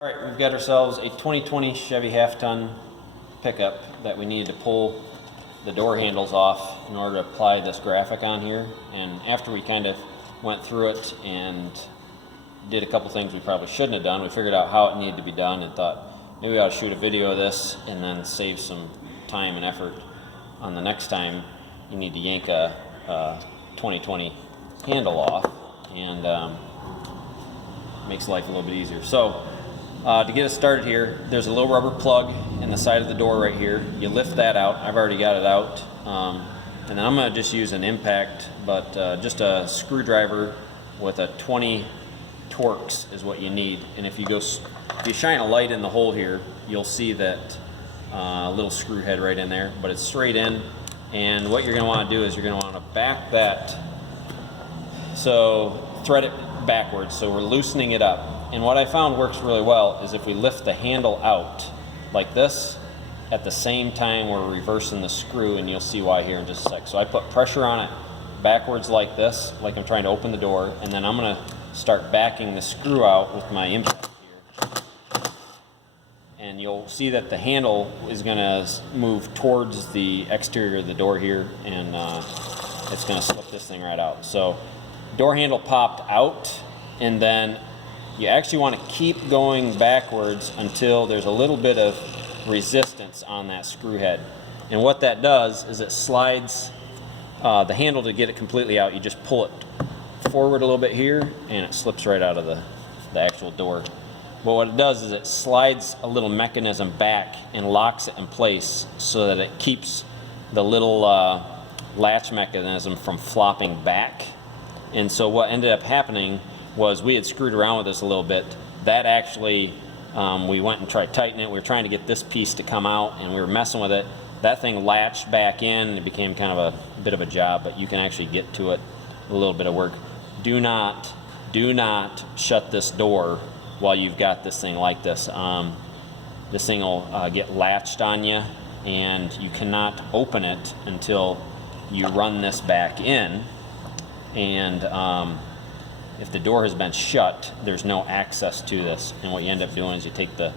All right, we've got ourselves a 2020 Chevy half-ton pickup that we needed to pull the door handles off in order to apply this graphic on here. And after we kind of went through it and did a couple things we probably shouldn't have done, we figured out how it needed to be done and thought maybe we ought to shoot a video of this and then save some time and effort on the next time you need to yank a 2020 handle off, and makes life a little bit easier. So to get us started here, there's a little rubber plug in the side of the door right here. You lift that out. I've already got it out. And then I'm going to just use an impact, but just a screwdriver with a 20 Torx is what you need. And if you shine a light in the hole here, you'll see that little screw head right in there, but it's straight in. And what you're going to want to do is you're going to want to back that, so thread it backwards, so we're loosening it up. And what I found works really well is if we lift the handle out like this, at the same time we're reversing the screw, and you'll see why here in just a sec. So I put pressure on it backwards like this, like I'm trying to open the door, and then I'm going to start backing the screw out with my impact here. And you'll see that the handle is going to move towards the exterior of the door here, and it's going to slip this thing right out. So door handle popped out, and then you actually want to keep going backwards until there's a little bit of resistance on that screw head. And what that does is it slides the handle. To get it completely out, you just pull it forward a little bit here, and it slips right out of the actual door. But what it does is it slides a little mechanism back and locks it in place so that it keeps the little latch mechanism from flopping back. And so what ended up happening was we had screwed around with this a little bit. That actually, we went and tried tightening it. We were trying to get this piece to come out, and we were messing with it. That thing latched back in, and it became kind of a bit of a job, but you can actually get to it a little bit of work. Do not shut this door while you've got this thing like this. This thing will get latched on you, and you cannot open it until you run this back in. And if the door has been shut, there's no access to this. And what you end up doing is you take the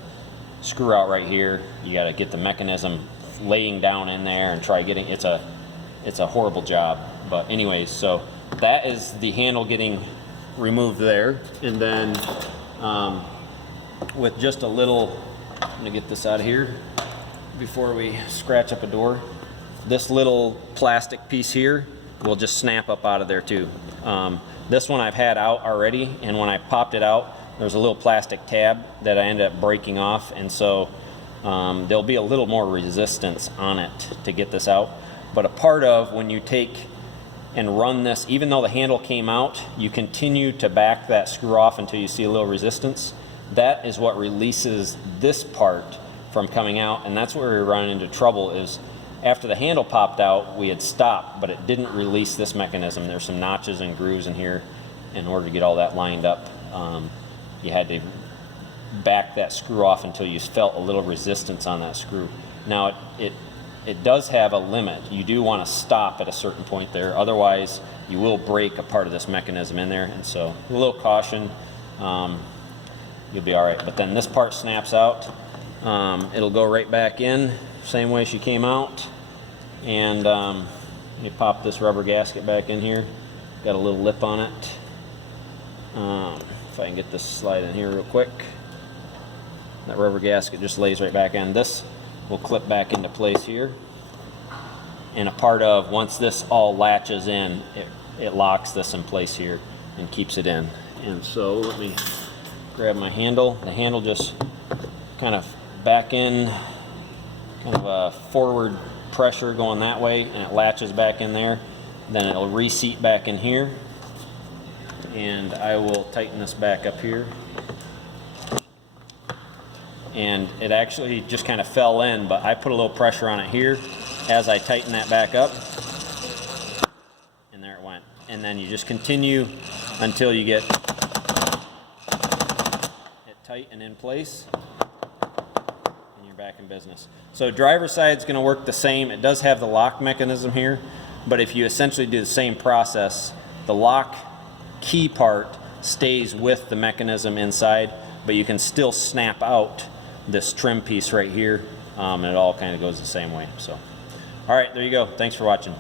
screw out right here. You got to get the mechanism laying down in there and try getting. It's a horrible job. But anyways, so that is the handle getting removed there, and then with just a little, I'm gonna get this out of here before we scratch up a door. This little plastic piece here will just snap up out of there too. This one I've had out already, and when I popped it out, there's a little plastic tab that I ended up breaking off, and so there'll be a little more resistance on it to get this out. But a part of when you take and run this, even though the handle came out, you continue to back that screw off until you see a little resistance. That is what releases this part from coming out, and that's where we run into trouble. Is after the handle popped out, we had stopped, but it didn't release this mechanism. There's some notches and grooves in here. In order to get all that lined up, you had to back that screw off until you felt a little resistance on that screw. Now it does have a limit. You do want to stop at a certain point there, otherwise you will break a part of this mechanism in there. And so a little caution, you'll be all right. But then this part snaps out. It'll go right back in, same way she came out. And you pop this rubber gasket back in here. Got a little lip on it. If I can get this slide in here real quick. That rubber gasket just lays right back in. This will clip back into place here. And a part of, once this all latches in, it locks this in place here and keeps it in. And so let me grab my handle. The handle just kind of back in, kind of a forward pressure going that way, and it latches back in there. Then it'll reseat back in here. And I will tighten this back up here. And it actually just kind of fell in, but I put a little pressure on it here as I tighten that back up, and there it went. And then you just continue until you get it tight and in place, and you're back in business. So driver's side is going to work the same. It does have the lock mechanism here, but if you essentially do the same process, the lock key part stays with the mechanism inside. but you can still snap out this trim piece right here, and it all kind of goes the same way. So, all right, there you go. Thanks for watching.